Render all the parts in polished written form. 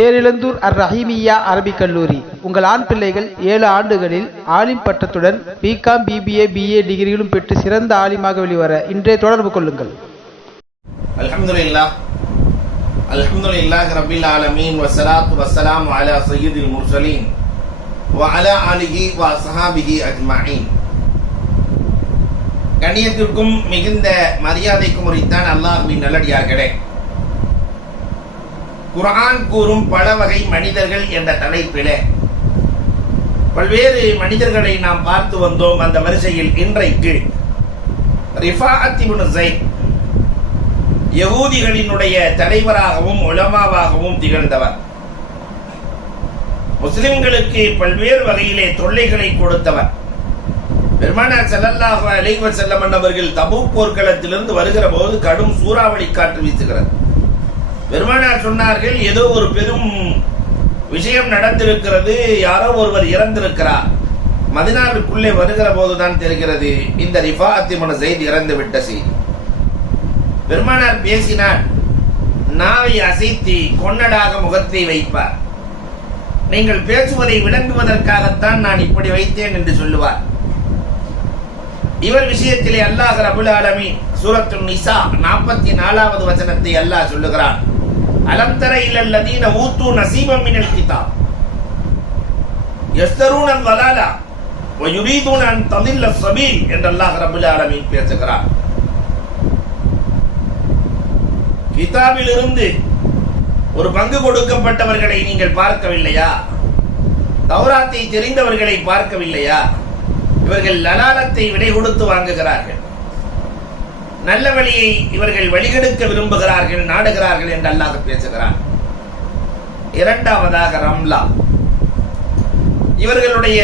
தேரிழந்தூர் அர் ரஹீமியா அரபிக் கல்லூரி. உங்கள் ஆண் பிள்ளைகள் 7 ஆண்டுகளில் ஆலிம் பட்டத்துடன் பிகாம், பிபிஏ, பிஏ டிகிரிகளும் பெற்று சிறந்த ஆலிமாக வெளிவர இன்றே தொடர்பு கொள்ளுங்கள். அல்ஹம்துலில்லாஹ் அல்ஹம்துலில்லாஹி ரப்பில் ஆலமீன் வஸ்ஸலாத்து வஸ்ஸலாமு அலா சய்யிதில் முர்ஸலீன் வ அலா ஆலிஹி வ அஸ்ஹாபிஹி அஜ்மஈன். கண்ணியத்திற்கும் மிகுந்த மரியாதைக்கும் உரித்தான் அல்லாஹ்வின் நல்லடியார்களே, குர்ஆன் கூறும் பல வகை மனிதர்கள் என்ற தலைப்பிலே பல்வேறு மனிதர்களை நாம் பார்த்து வந்தோம். அந்த வரிசையில் இன்றைக்கு ரிஃபாஅத் இப்னு ஸைத், யகூதிகளினுடைய தலைவராகவும் உலமாவாகவும் திகழ்ந்தவர், முஸ்லிம்களுக்கு பல்வேறு வகையிலே தொல்லைகளை கொடுத்தவர். பெருமானார் ஸல்லல்லாஹு அலைஹி வஸல்லம் அவர்கள் தபூக் போர்க்களத்திலிருந்து வருகிற போது கடும் சூறாவளி காற்று வீசுகிறது. பெருமானார் சொன்னார்கள், ஏதோ ஒரு பெரும் விஷயம் நடந்திருக்கிறது, யாரோ ஒருவர் இறந்திருக்கிறார். மதீனாவுக்குள்ளே வருகிற போதுதான் தெரிகிறது இந்த ரிஃபாஅத் இப்னு ஸைத் இறந்து விட்ட செய்தி. பெருமானார் பேசினார், நாவை அசைத்து கொன்னடாக முகத்தை வைப்பார். நீங்கள் பேசுவதை விளங்குவதற்காகத்தான் நான் இப்படி வைத்தேன் என்று சொல்லுவார். இவர் விஷயத்திலே அல்லாஹ் ரப்புல் ஆலமீன் சூரத்துன் நிசா 44வது வசனத்தை அல்லாஹ் சொல்லுகிறான், அலம் தர இலல் லதீன ஊது நஸீபம் மினல் கிதாப் யஸ்தரூன வலாலா வ யுரீதுன அன் ததில்ல ஸபீல் என்று அல்லாஹ் ரப்புல் ஆலமீன் பேசுகிறார். கிதாபிலிருந்து ஒரு பங்கு கொடுக்கப்பட்டவர்களை நீங்கள் பார்க்கவில்லையா? தௌராத்தை தெரிந்தவர்களை பார்க்கவில்லையா? இவர்கள் லலாலத்தை விடை கொடுத்து வாங்குகிறார்கள், நல்ல வழியை இவர்கள் வழிகெடுக்க விரும்புகிறார்கள், நாடுகிறார்கள் என்று அல்லாஹ் பேசுகிறார். இரண்டாவதாக ரம்லா, இவர்களுடைய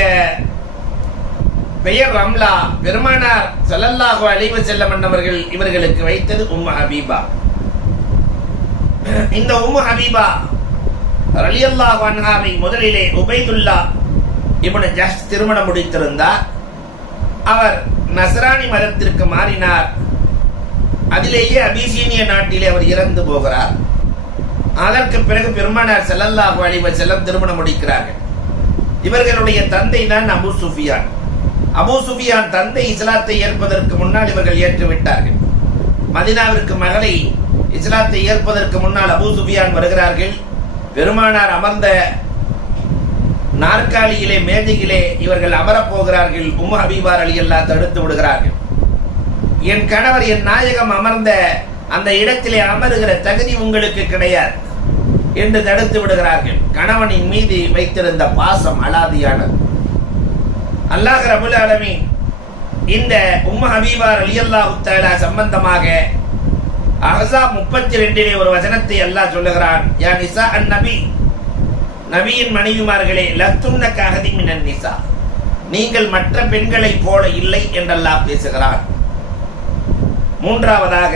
பெயர் ரம்லா. பெருமானார் ஸல்லல்லாஹு அலைஹி வஸல்லம் அவர்கள் இவர்களுக்கு வைத்தது உம்மு ஹபீபா. இந்த உம்மு ஹபீபா ரலியல்லாஹு அன்ஹாவை முதலிலே உபைதுல்லா இப்னு ஜஹ்ஷ் திருமணம் முடித்திருந்தார். அவர் நஸ்ரானி மதத்திற்கு மாறினார். அதிலேயே அபிசீனிய நாட்டிலே அவர் இறந்து போகிறார். அதற்கு பிறகு பெருமானார் ஸல்லல்லாஹு அலைஹி வஸல்லம் திருமணம் முடிக்கிறார்கள். இவர்களுடைய தந்தை தான் அபூ சுஃபியான். அபூ சுஃபியான் தந்தை இஸ்லாத்தை ஏற்பதற்கு முன்னால் இவர்கள் ஏற்றுவிட்டார்கள். மதீனாவிற்கு மகளை இஸ்லாத்தை ஏற்பதற்கு முன்னால் அபூ சுஃபியான் வருகிறார்கள். பெருமானார் அமர்ந்த நாற்காலியிலே, மேஜையிலே இவர்கள் அமரப் போகிறார்கள். உம்மு ஹபீபா ரலியல்லாஹு தடுத்து விடுகிறார்கள். என் கணவர், என் நாயகம் அமர்ந்த அந்த இடத்திலே அமருகிற தகுதி உங்களுக்கு கிடையாது என்று தடுத்து விடுகிறார்கள். கணவனின் மீது வைத்திருந்த பாசம் அலாதியானது. அல்லாஹ் ரப்புல் ஆலமீன் இந்த உம்மு ஹபீபா ரலியல்லாஹு தஆலா சம்பந்தமாக அஹ்ஸாப் 32 ஒரு வசனத்தை அல்லாஹ் சொல்லுகிறான், யா நிசா அன்-நபி, நபியின் மனைவிமார்களே, லத்துன்ன கஹதி மினன் நிசா, நீங்கள் மற்ற பெண்களைப் போல இல்லை என்று அல்லாஹ் பேசுகிறான். மூன்றாவதாக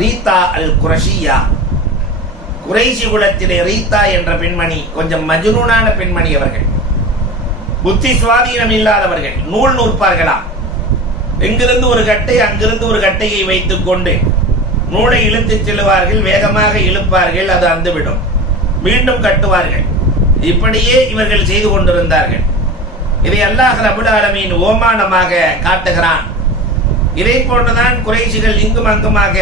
ரீதா அல் குரஷியா, குறைஷி குலத்திலே ரீதா என்ற பெண்மணி கொஞ்சம் மஜ்னூனான பெண்மணி. அவர்கள் புத்தி சுவாதீனம் இல்லாதவர்கள், நூல் நூற்பார்களாம். எங்கிருந்து ஒரு கட்டை, அங்கிருந்து ஒரு கட்டையை வைத்துக் கொண்டு நூலை இழுத்து செல்லுவார்கள். வேகமாக இழுப்பார்கள், அது அந்துவிடும், மீண்டும் கட்டுவார்கள். இப்படியே இவர்கள் செய்து கொண்டிருந்தார்கள். இதை அல்லாஹ் ரப்புல் ஆலமீன் ஓமானமாக காட்டுகிறான். இதை போன்றுதான் குறைஷிகள் இங்கும் அங்குமாக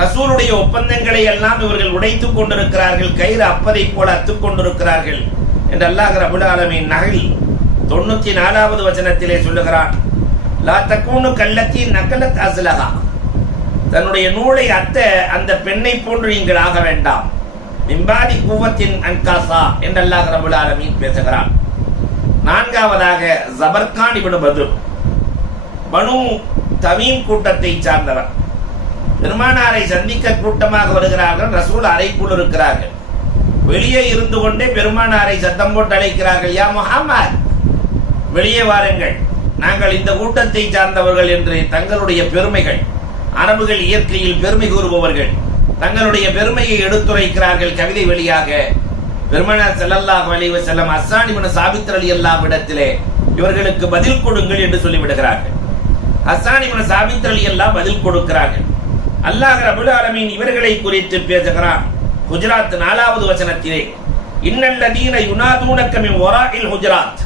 ரசூலுடைய ஒப்பந்தங்களை எல்லாம் இவர்கள் உடைத்துக் கொண்டிருக்கிறார்கள், கயிறு அப்பதை போல அத்துக் கொண்டிருக்கிறார்கள் என்று அல்லாஹ் ரப்புல் ஆலமீன் நஹல் 94வது வசனத்திலே சொல்லுகிறான், லா தக்கூனு கல்லத்தி நகலத் அஸ்லஹா, தன்னுடைய நூலை அத்த அந்த பெண்ணை போன்று நீங்கள் ஆக வேண்டாம், மிம்பாதி குவத்தின் அன்காசா என்று அல்லாஹ் ரப்புல் ஆலமீன் பேசுகிறான். நான்காவதாக ஜபர்கான் இப்னு பத்ர், பனு தமீம் கூட்டத்தை சார்ந்தவர். பெருமானாரை சந்திக்க கூட்டமாக வருகிறார்கள். ரசூல் அறைக்குள் இருக்கிறார்கள். வெளியே இருந்து கொண்டே பெருமானாரை சத்தம் போட்டு அழைக்கிறார்கள், யா முஹம்மத், வெளியே வாருங்கள், நாங்கள் இந்த கூட்டத்தை சார்ந்தவர்கள் என்று தங்களுடைய பெருமைகள், அரபுகள் இயற்கையில் பெருமை கூறுபவர்கள், தங்களுடைய பெருமையை எடுத்துரைக்கிறார்கள் கவிதை வழியாக. பெருமானார் ஸல்லல்லாஹு அலைஹி வஸல்லம் ஹஸ்ஸான் இப்னு சாபித் ரலியல்லாஹு இடத்திலே இவர்களுக்கு பதில் கொடுங்கள் என்று சொல்லிவிடுகிறார்கள். ஹஸ்ஸான் இப்னு சாபித் ரலியல்லாஹு பதில் கொடுக்கிறார்கள். அல்லாஹ் ரப்புல் ஆலமீன் இவர்களை குறித்து பேசுகிறான், ஹுஜராத் 4வது வசனத்திலே இன்னல்லதீன யுனாதூனக மின் வராஇல் ஹுஜராத்,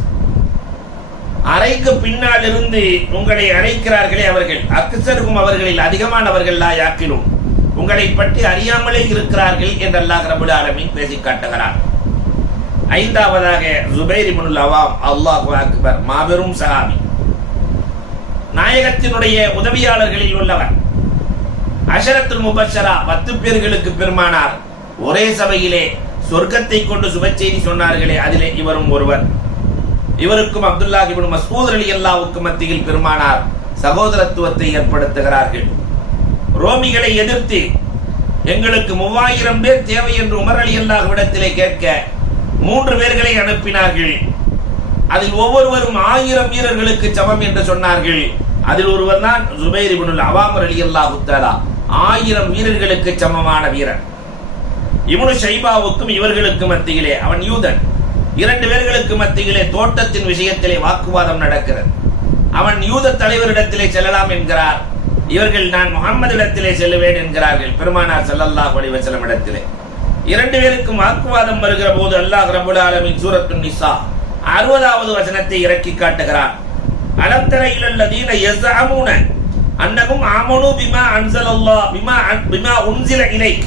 அறைக்கு பின்னால் இருந்து உங்களை அழைக்கிறார்களே அவர்கள், அக்ஸருகும் அவர்களில் அதிகமானவர்கள் லா யாக்கிலும், உங்களை பற்றி அறியாமலே இருக்கிறார்கள் என்று அல்லாஹ் ரப்பல் ஆலமீன் பேசி காட்டுகிறார். 5வதாக ஜுபைர் இப்னுல் அவாம், அல்லாஹு அக்பர், மாபெரும் சஹாபி, நாயகத்தினுடைய உதவியாளர்களில் உள்ளவர். அஷரத்துல் முபஷரா 10 பேர்களுக்கு பெருமானார் ஒரே சபையிலே சொர்க்கத்தை கொண்டு சுப செய்தி சொன்னார்களே, அதிலே இவரும் ஒருவர். இவருக்கும் அப்துல்லாஹ் இப்னு மஸ்ஊத் ரலியல்லாஹுவுக்கு மத்தியில் பெருமானார் சகோதரத்துவத்தை ஏற்படுத்துகிறார்கள். ரோமிகளை எதிர்த்து எங்களுக்கு 3000 பேர் தேவை என்று உமர் ரலியல்லாஹு இடத்திலே கேட்க 3 பேர்களை அனுப்பினார்கள். அதில் ஒவ்வொருவரும் 1000 வீரர்களுக்கு சமம் என்று சொன்னார்கள். அதில் ஒருவர் தான் ஜுபைர் இப்னுல் அவாம் ரலியல்லாஹு தஆலா, 1000 வீரர்களுக்கு சமமான வீரன். இப்னு ஷைபாவுக்கும் இவர்களுக்கு மத்தியிலே, அவன் யூதன், 2 பேர்களுக்கு மத்தியிலே தோட்டத்தின் விஷயத்திலே வாக்குவாதம் நடக்கிறது. அவன் யூத தலைவரிடத்திலே செல்லலாம் என்கிறார், இவர்கள் நான் முஹம்மதிடத்திலே செல்லுவேன் என்கிறார்கள். பெருமானார் ஸல்லல்லாஹு அலைஹி வஸல்லம் இடத்திலே 2 பேருக்கும் வாக்குவாதம் வருகிற போது அல்லாஹ் ரப்பல் ஆலமீன் சூரத்துன் நிசா 60வது வசனத்தை இறக்கி காட்டுகிறார். அலம் தர இலல்லதீன யஸஅமூன அன்னஹும் ஆமனூ பிமா அன்ஸலல்லாஹ் பிமா உன்ஸில இலைக்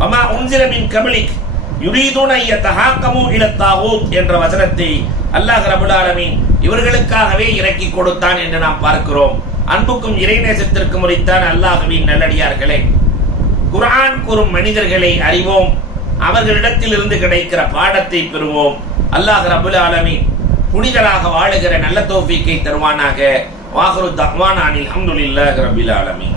வமா உன்ஸில மின் கப்லிக் யுரீதுன யதஹாக்கமு இல தாகூத் என்ற வசனத்தை அல்லாஹ் ரப்பல் ஆலமீன் இவர்களுக்காகவே இறக்கி கொடுத்தான் என்று நாம் பார்க்கிறோம். அன்புக்கும் இறைநேசத்திற்கும் உரித்தான் அல்லாஹ்வின் நல்லடியார்களே, குர்ஆன் கூறும் மனிதர்களை அறிவோம், அவர்களிடத்தில் இருந்து கிடைக்கிற பாடத்தை பெறுவோம். அல்லாஹ் ரப்பல் ஆலமீன் புனிதராக வாழுகிற நல்ல தௌஃபீக்கை தருவானாக. வாஹிரு தஅவானா அனில் ஹம்துலில்லாஹி ரப்பில் ஆலமீன்.